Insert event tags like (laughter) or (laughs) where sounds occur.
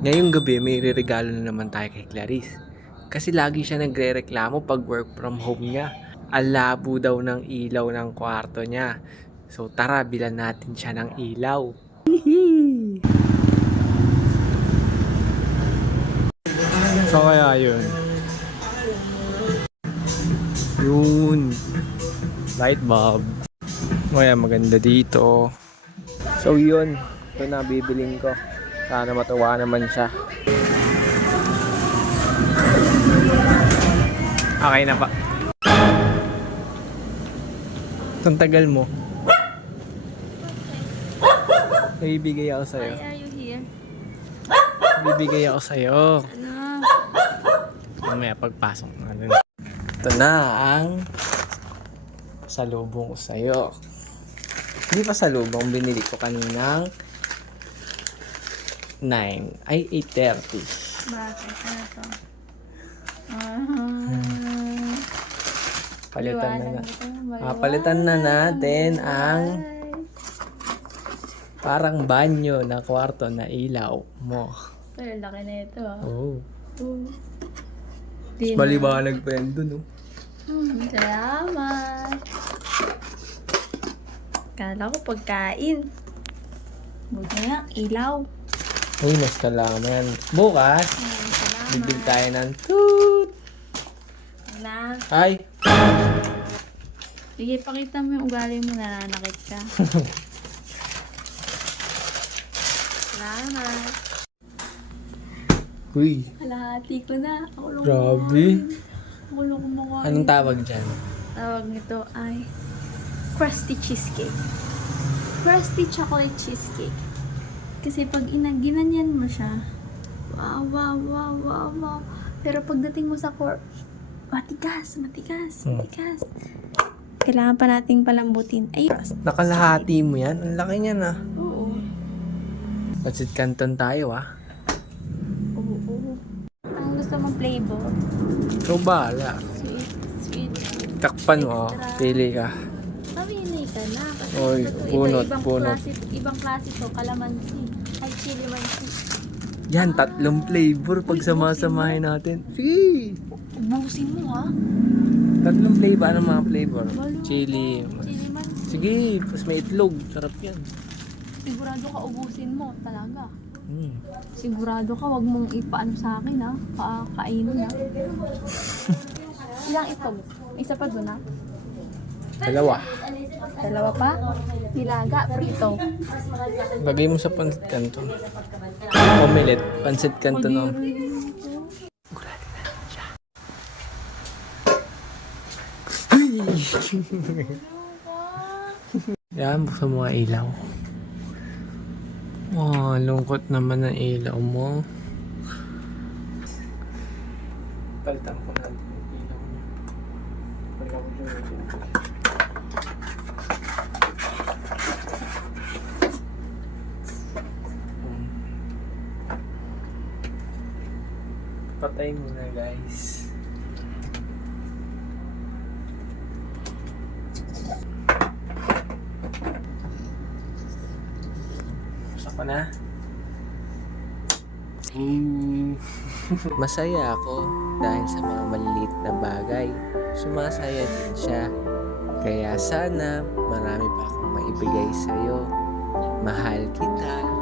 Ngayong gabi, may regalo na naman tayo kay Clarice. Kasi lagi siya nagre-reklamo pag work from home niya. Alabo daw ng ilaw ng kwarto niya. So tara, bilan natin siya ng ilaw. so kaya yun? Yun. Light bulb. Kaya maganda dito. So yun. Ito na bibiling ko. Sana matuwa naman siya. Okay na pa. Ang tagal mo. Bibigay ako sa'yo. Why are you here? Bibigay ako sa'yo. Ano? Mamaya pagpasok natin. Ito na ang salubong ko sa'yo. Hindi pa salubong, binili ko kaninang 9. Ay, 8.30. Bakit? Ano to? Ah, Palitan na na. Ah, palitan na natin ang parang banyo na kwarto na ilaw mo. Pero laki na ito ah. Oh. Oh. Di na. Maliwanag pa yan dun, oh. Hmm, salamat. Kala ko pagkain. Buti nga, ilaw. Uy, mas kalaman. Bukas, salamat. bibig tayo ng toot. Na. Ay! Sige, pakita mo yung ugali mo, nananakit ka. Salamat. (laughs) Uy, Kalahati ko na. Ako lang grabe. Ako lang kumakain. Anong tawag dyan? Tawag nito ay crusty cheesecake. Crusty chocolate cheesecake. Kasi pag ina ginanyan mo siya, wow, wow, wow, wow, wow. Pero pagdating mo sa core, matigas, matigas, Hmm. matigas. Kailangan pa nating palambutin. Ay, Nakalahati mo yan. Ang laki niya na. oo. Pansit canton tayo, ah. Oo, oo. Ang gusto mong flavor? Ikaw bahala. Sweet, sweet. Takpan mo. Pili ka. Pamili ka na. Kasi Oy, ito, bunot, ibang bunot. Klase, ibang klase to, kalamansi. Ay, chili mansi. Yan, tatlong flavor pag samasamahin natin. Sige! Ubusin mo ha. Tatlong flavor. Anong mga flavor? Walo. Chili. Chili mansi. Sige, tapos may itlog. Sarap yan. Sigurado ka ubusin mo talaga. Hmm. Sigurado ka, wag mong ipaano sa akin ha. Pa kainin ha. (laughs) Ilang itlog? Isa pa doon ha? Dalawa. Dalawa pa? Nilaga, prito. Lagay mo sa pansit canton. Omelette. Pansit canton. Oh. (laughs) Yan, buksan mo nga ilaw. Wow, lungkot naman ang ilaw mo. Palitan ko na yung ilaw niya. Palitan ko yung ilaw. Patay mo na guys. Gusto ko na. Mm. (laughs) Masaya ako dahil sa mga maliliit na bagay. Sumasaya din siya. Kaya sana marami pa akong maibigay sa'yo. Mahal kita.